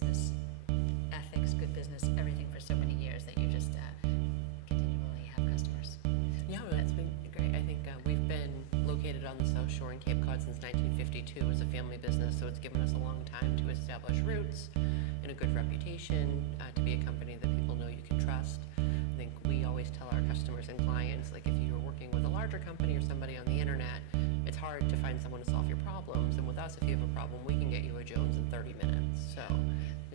business ethics, good business, everything for so many years that you just continually have customers. Yeah, that's been great. I think we've been located on the South Shore in Cape Cod since 1952 as a family business, so it's given us a long time to establish roots and a good reputation, to be a company that people know you can trust. I think we always tell our customers and clients, like if you're working with a larger company or somebody on the internet, it's hard to find someone to solve your problems, and with us, if you have a problem, we can get you a Jones in 30 minutes. So,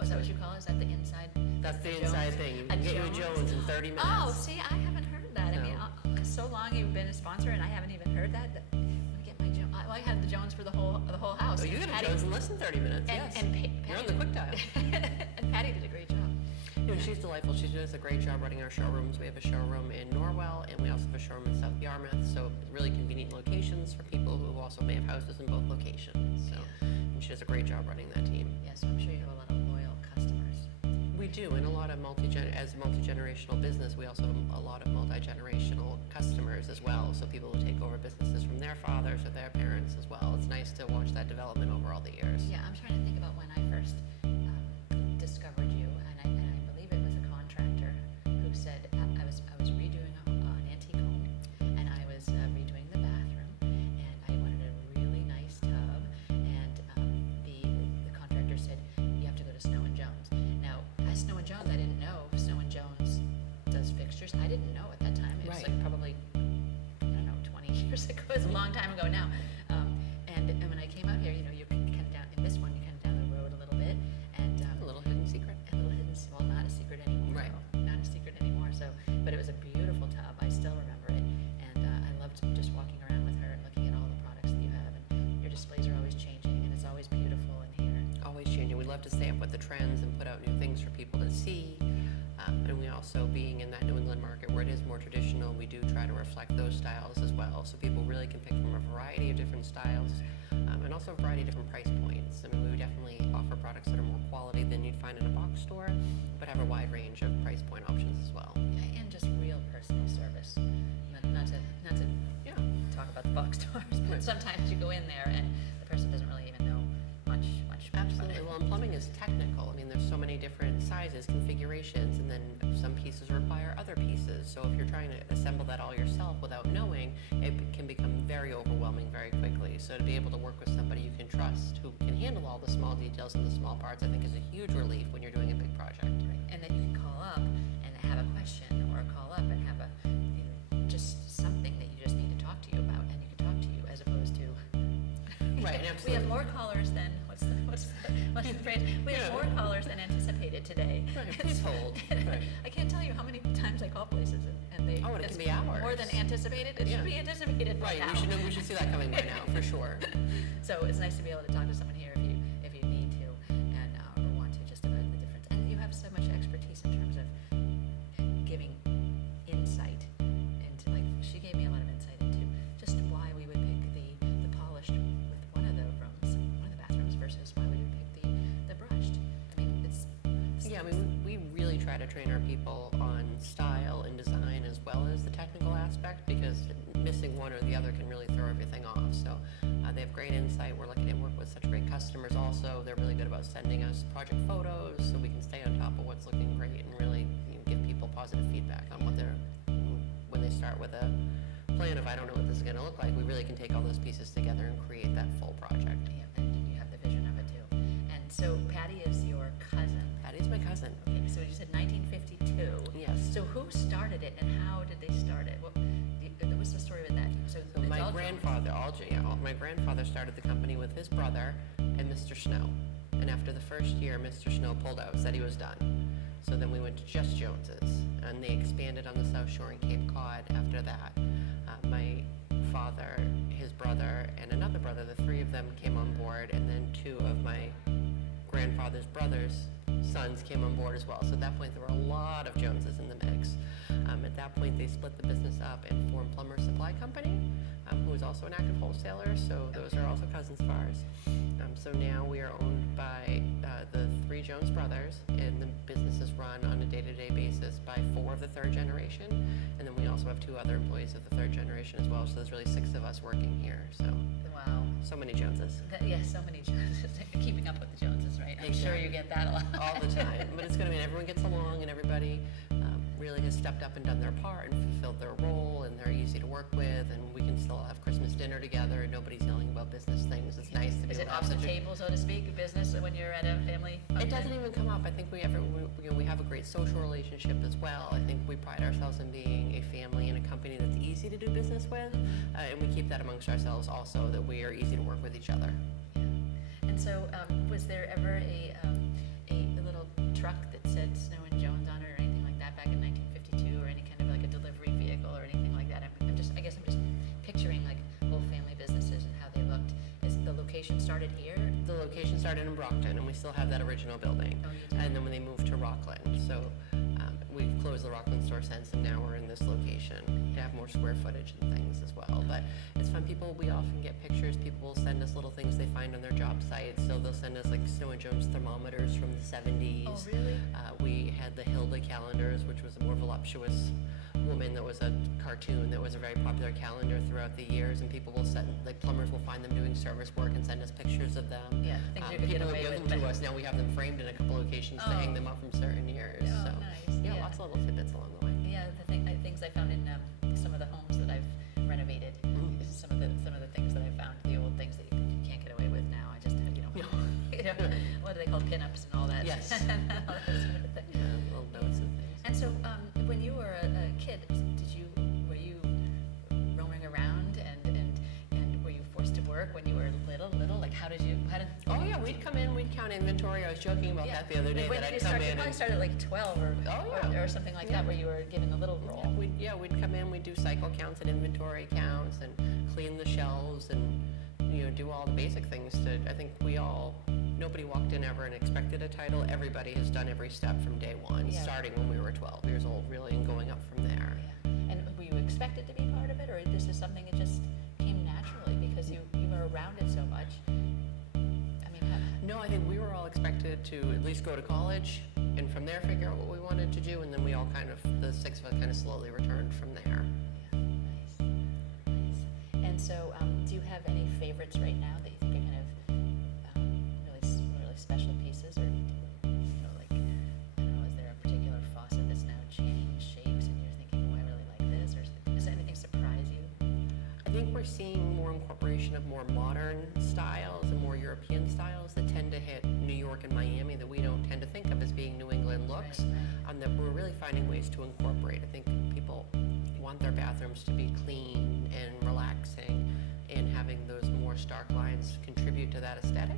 is that what you call it? Is that the inside? That's the inside thing. You can get you a Jones in 30 minutes. Oh, see, I haven't heard that. No. I mean, so long you've been a sponsor, and I haven't even heard that. I'm gonna get my Jones. Well, I had the Jones for the whole house. Oh, you get a Jones in less than 30 minutes. Yes. And you're on the quick dial. And Patty did a great job. You know, she's delightful. She does a great job running our showrooms. We have a showroom in Norwell, and we also have a showroom in South Yarmouth. So really convenient locations for people who also may have houses in both locations. So, and she does a great job running that team. Yeah, so I'm sure you have a lot of loyal customers. We do, and a lot of as a multi-generational business, we also have a lot of multi-generational customers as well. So people who take over businesses from their fathers or their parents as well. It's nice to watch that development over all the years. Yeah, I'm trying to think about when I first discovered you, and I believe it was a contractor who said I was redoing an antique home, and I was redoing the bathroom, and I wanted a really nice tub, and the contractor said you have to go to Snow and Jones. Now, at Snow and Jones, I didn't know Snow and Jones does fixtures. I didn't know at that time. It was like probably, I don't know, 20 years ago. It was a long time ago now. And when I came out here, you know, you're kind of down in this one, you're kind of down the road a little bit, and A little hidden secret. well, not a secret anymore. Right. So, not a secret anymore. So, but it was a beautiful tub. I still remember it, and I loved just walking around with her and looking at all the products that you have. And your displays are always changing, and it's always beautiful in here. Always changing. We love to stay up with the trends and put out new things for people to see. And we also, being in that New England market where it is more traditional, we do try to reflect those styles as well. So people really can pick from a variety of different styles, and also a variety of different price points. I mean, we would definitely offer products that are more quality than you'd find in a box store, but have a wide range of price point options as well. Yeah, and just real personal service. Not to talk about the box stores, but sometimes you go in there and the person doesn't really even know much Absolutely. about it. Well, and plumbing is technical. I mean, there's so many different sizes, configurations, and then some pieces require other pieces. So if you're trying to assemble that all yourself without knowing, it can become very overwhelming very quickly. So to be able to work with somebody you can trust who can handle all the small details and the small parts, I think is a huge relief when you're doing a big project. And then you can call up and have a question, or call up and have just something that you just need to talk to you about, and you can talk to you as opposed to. Right, We have more callers than what's the phrase? We have more callers than anticipated today. Right, please hold. Right. I can't tell you how many times I call places and they. Oh, and it can be hours. More than anticipated. It should be anticipated by Right, now. we should see that coming by now for sure. So it's nice to be able to talk to someone here if you need to, and or want to, just about the difference. And you have so much expertise in terms of giving insight into, like, she gave me a lot of insight into just why we would pick the polished with one of the bathrooms versus why we would pick the brushed. I mean, it's Yeah, I mean, we really try to train our people on style and design as well as the technical aspect, because missing one or the other can really throw everything off. So they have great insight. We're lucky to work with such great customers also. They're really good about sending us project photos so we can stay on top of what's looking great and really give people positive feedback on when they start with a plan of, I don't know what this is going to look like. We really can take all those pieces together and create that full project. Yeah, and you have the vision of it too. And so Patty is your cousin. Patty's my cousin. Okay, so you said 1952. Yes. So who started it and how did they start it? What's the story with that? So my grandfather started the company with his brother and Mr. Snow. And after the first year, Mr. Snow pulled out, said he was done. So then we went to just Jones's, and they expanded on the South Shore in Cape Cod after that. My father, his brother, and another brother, the three of them came on board, and then two of my grandfather's brother's sons came on board as well. So at that point, there were a lot of Joneses in the mix. And At that point, they split the business up and formed Plumber Supply Company, who is also an active wholesaler. So those are also cousins of ours. So now we are owned by the three Jones brothers, and the business is run on a day-to-day basis by 4 of the third generation. And then we also have 2 other employees of the third generation as well. So there's really 6 of us working here. So Wow. so many Joneses. Yes, so many Joneses. Keeping up with the Joneses, right? I'm sure you get that a lot. All the time. But it's going to mean everyone gets along and everybody really has stepped up and done their part and fulfilled their role, and they're easy to work with, and we can still have Christmas dinner together and nobody's yelling about business things. It's nice to be Is able it to have off the such a... table, so to speak, business when you're at a family function? It doesn't even come up. I think we have a great social relationship as well. I think we pride ourselves in being a family and a company that's easy to do business with, and we keep that amongst ourselves also, that we are easy to work with each other. Yeah. And so, was there ever a little truck that said Snow and Jones on it or anything like that back in 1952, or any kind of like a delivery vehicle or anything like that? I guess I'm just picturing like old family businesses and how they looked. Is the location started here? The location started in Brockton, and we still have that original building. Oh, you do? And then when they moved to Rockland, so we've closed the Rockland store since, and now we're in this location to have more square footage and things as well. But it's fun. We often get pictures. People will send us little things they find on their job sites. So they'll send us like Snow and Jones thermometers from the 70s. Oh, really? We had the Hilda calendars, which was a more voluptuous woman that was a cartoon that was a very popular calendar throughout the years, and people will send, like plumbers will find them doing service work and send us pictures of them. Yeah, things you could get People away will give with. them to us. Now we have them framed in a couple locations to hang them up from certain years. Oh, So nice. yeah, Yeah. lots of little tidbits along the way. Yeah, things I found in some of the homes that I've renovated. This is some of the things that I found, the old things that you can't get away with now. I just have, what do they call pinups and all that? Yes. All that sort of thing. Yeah, little notes and things. And so, when you were a kid, were you roaming around and were you forced to work when you were little? Like how did? Oh yeah, we'd come in, we'd count inventory. I was joking about that the other day. When that did you I'd come start? You in probably and started at like 12 or something like that, where you were given a little role. we'd come in, we'd do cycle counts and inventory counts and clean the shelves and do all the basic things. I think nobody walked in ever and expected a title. Everybody has done every step from day one, starting when we were 12 years old, really, and going up from there. Yeah. And were you expected to be part of it, or this is something that just came naturally because you were around it so much? No, I think we were all expected to at least go to college and from there figure out what we wanted to do, and then we all the 6 of us kind of slowly returned from there. Yeah, nice. And so, do you have any favorites right now that you think are kind of really special pieces, or like, I don't know, is there a particular faucet that's now changed shapes and you're thinking, oh, I really like this, or does anything surprise you? I think we're seeing more incorporation of more modern styles and more European styles that tend to hit New York and Miami that we don't tend to think of as being New England looks, Right. That we're really finding ways to incorporate. I think people want their bathrooms to be clean and relaxing, and having those more stark lines contribute to that aesthetic.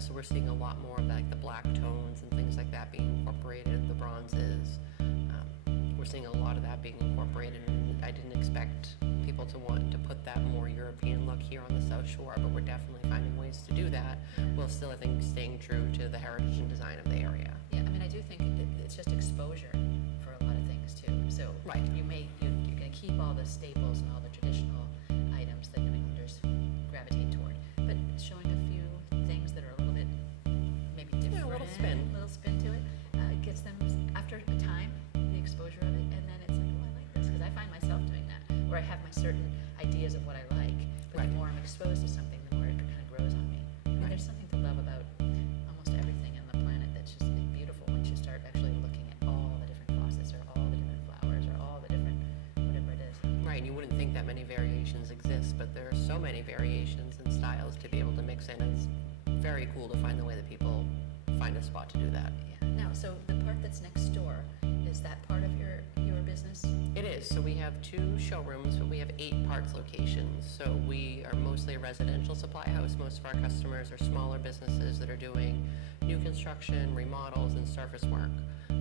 So we're seeing a lot more of like the black tones and things like that being incorporated, the bronzes. We're seeing a lot of that being incorporated, and I didn't expect people to want to put that more European look here on the South Shore, but we're definitely finding ways to do that, while still, I think, staying true to the heritage and design of the area. Yeah, I do think it's just exposure for a lot of things too. So Right. you're going to keep all the staples and all the traditional items that New Englanders gravitate toward, but showing a few things that are a little bit maybe different, a little spin. to it, gets them after a time the exposure of it, and then it's like, oh, I like this, because I find myself doing that, where I have my certain ideas of what I like, but Right. the more I'm exposed to something, the more it kind of grows on me. There's something to love about almost everything on the planet that's just beautiful once you start actually looking at all the different faucets or all the different flowers or all the different whatever it is. Right, and you wouldn't think that many variations exist, but there are so many variations and styles to be able to mix in. It's very cool to find the way that people find a spot to do that. Yeah. Now, so the part that's next door, is that part of your business? It is. So we have 2 showrooms, but we have 8 parts locations. So we are mostly a residential supply house. Most of our customers are smaller businesses that are doing new construction, remodels, and surface work.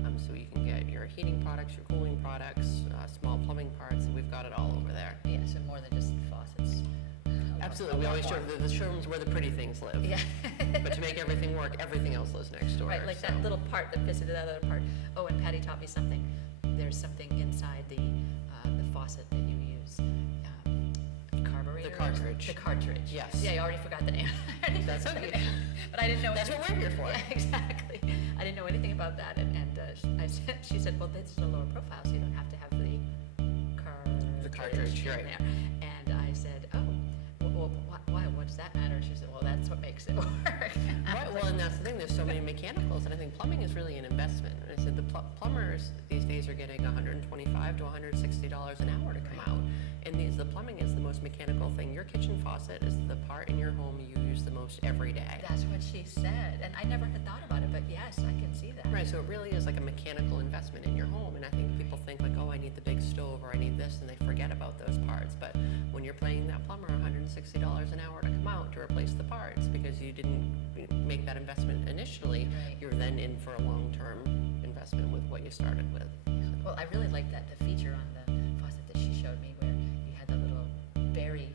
So you can get your heating products, your cooling products, small plumbing parts, and we've got it all over there. Yeah, so more than just faucets. Absolutely, we always show the showrooms where the pretty things live. Yeah. But to make everything work, everything else lives next door. Right, like so. that little part that fits into that other part. Oh, and Patty taught me something. There's something inside the faucet that you use. Carburetor? The cartridge. The cartridge. Yes. Yeah, I already forgot the name. That's okay. But I didn't know. That's what we're here for. Yeah, exactly. I didn't know anything about that, and she said, well, this is a lower profile, so you don't have to have the cartridge, in right. there. And I said, oh, well, why? What does that matter? She said, well, that's what makes it work. Right, well, and that's the thing. There's so many mechanicals, and I think plumbing is really an investment. And I said the plumbers these days are getting $125 to $160 an hour to come out. And the plumbing is the most mechanical thing. Your kitchen faucet is the part in your home you use the most every day. That's what she said, and I never had thought about it, but yes, I can see that. Right, so it really is like a mechanical investment in your home. And I think people think like, oh, I need the big stove or I need this, and they forget about those parts. But when you're paying that plumber $160 an hour to come out to replace the parts because you didn't make that investment initially, Right. you're then in for a long-term investment with what you started with. Well, I really liked the feature on the faucet that she showed me where you had the little berry,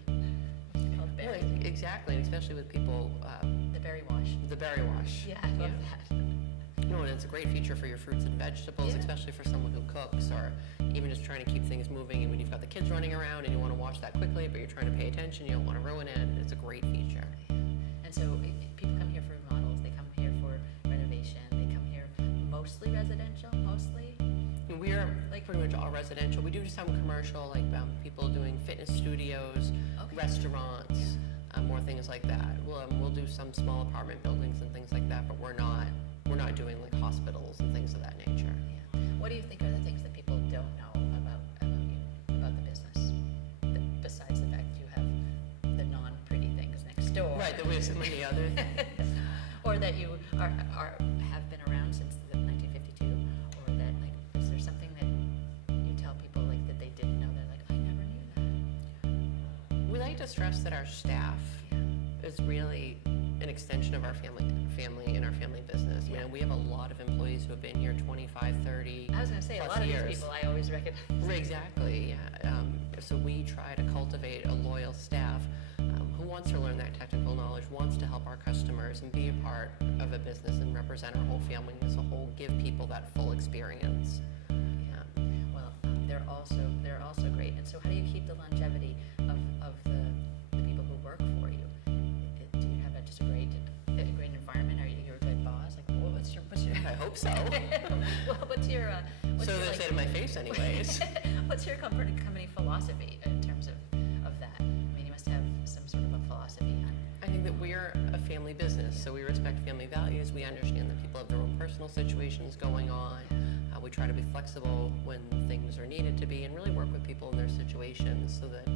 what's it called, berry? Yeah, exactly, and especially with people, The berry wash. the berry wash. Yeah, I love that. No, and it's a great feature for your fruits and vegetables, Yeah. especially for someone who cooks or even just trying to keep things moving. And when you've got the kids running around and you want to wash that quickly, but you're trying to pay attention, you don't want to ruin it, it's a great feature. And so people come here for remodels, they come here for renovation, they come here mostly residential, mostly? And we are like pretty much all residential. We do some commercial, like people doing fitness studios, Okay. restaurants, more things like that. We'll do some small apartment buildings and things like that, but we're not doing like hospitals and things of that nature. Yeah. What do you think are the things that people don't know about you, about the business, besides the fact you have the non-pretty things next door? Right, that we have so many other. Or that you have been around since 1952, or that like is there something that you tell people like that they didn't know? They're like, I never knew that. We like to stress that our staff is really an extension of our family and our family business. Yeah. Man, we have a lot of employees who have been here 25, 30 I was going to say a plus lot of years. these people I always recognize. Exactly, yeah. So we try to cultivate a loyal staff who wants to learn that technical knowledge, wants to help our customers and be a part of a business and represent our whole family as a whole, give people that full experience. Well, they're also great. And so, how do you keep the longevity of the people who work for you? Do you have just a great environment? Are you a good boss? Like, what's your I hope so. well, what's your So they say to my face anyways. what's your company philosophy in terms of that? I mean, you must have some sort of a philosophy on. I think that we're a family business, so we respect family values. We understand that people have their own personal situations going on. We try to be flexible when things are needed to be and really work with people in their situations so that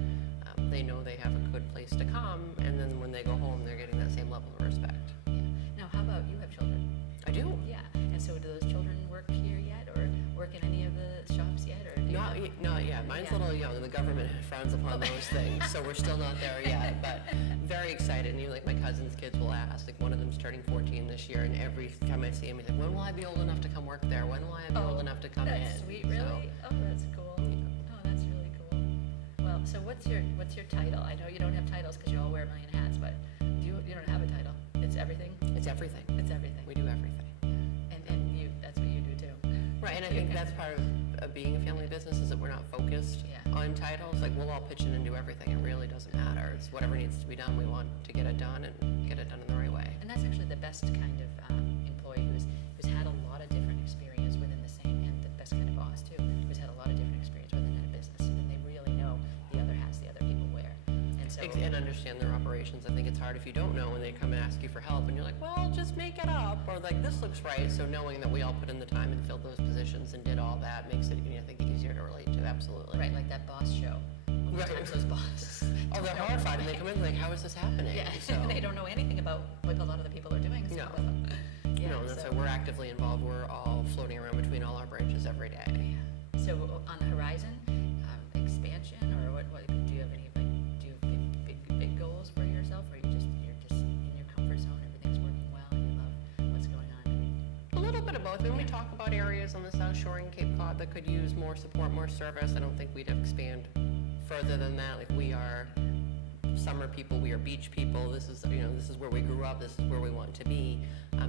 they know they have a good place to come, and then when they go home, they're getting that same level of respect. Yeah. Now, how about you have children? I do. Yeah. And so, do those children work here yet, or work in any of the shops yet, or? Do you have- Not yet. Mine's a little young. The government frowns upon those things, so we're still not there yet. But very excited. And like my cousin's kids will ask. Like one of them's turning 14 this year, and every time I see him, he's like, "When will I be old enough to come work there? When will I be old enough to come in?" That's sweet, really. So, Oh, that's cool. Oh, that's really cool. Well, so what's your title? I know you don't have titles because you all wear a million hats, but you don't have a title. It's everything. it's everything. It's everything. We do everything. And you, that's what you do too. Right, and I think that's part of being a family business is that we're not focused Yeah. on titles. Like we'll all pitch in and do everything. It really doesn't matter. It's whatever needs to be done. We want to get it done and get it done in the right way. And that's actually the best kind of employee who's had a lot of different experience within the same, and the best kind of boss too, who's had a lot of different experience within a business, and then they really know the other hats the other people wear. And so. And understand their operations. I think it's hard if you don't know and they come and ask you for help and you're like, well, just make it up, or like this looks right. So knowing that we all put in the time and filled those positions and did all that makes it, I think, easier to relate to. Absolutely. Right, like that boss show. Right. Sometimes those bosses. Oh, they're horrified and they come in like, how is this happening? Yeah, So, they don't know anything about what a lot of the people are doing. No. Yeah, no, and that's so, why we're actively involved. We're all floating around between all our branches every day. yeah. So on the horizon, expansion, or what? Do you have any do you have big goals for yourself, or you're just in your comfort zone? Everything's working well, and you love what's going on. A little bit of of both. When we talk about areas on the South Shore and Cape Cod that could use more support, more service, I don't think we'd expand further than that. Like, we are summer people, we are beach people. This is, this is where we grew up. This is where we want to be.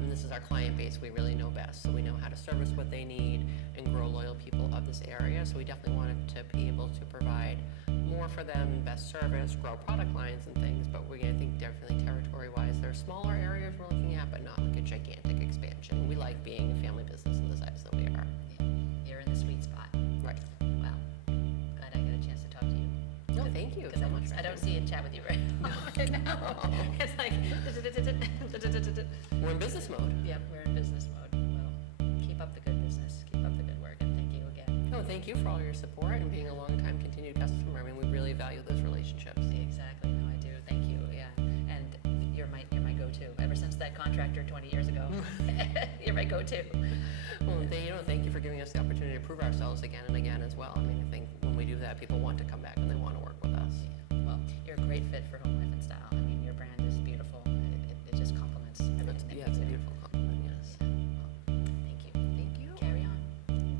This is our client base. We really know best, so we know how to service what they need and grow loyal people of this area. So we definitely wanted to be able to provide more for them, best service, grow product lines and things. But I think definitely territory-wise, there are smaller areas we're looking at, but not like a gigantic expansion. We like being a family business of the size that we are. Yeah, you're in the sweet spot. Right. Well, glad I got a chance to talk to you. No, thank you Because so much. I don't see and chat with you right now. It's like, We're in business mode. yep, we're in business mode. Well, keep up the good business, keep up the good work, and thank you again. No, thank you for all your support and being a long-time continued customer. I mean, we really value those relationships. Exactly, no, I do. Thank you. Yeah, and you're my go-to. Ever since that contractor 20 years ago, you're my go-to. Well, thank you for giving us the opportunity to prove ourselves again and again as well. I mean, I think when we do that, people want to come back and they want to work with us. Well, you're a great fit for Home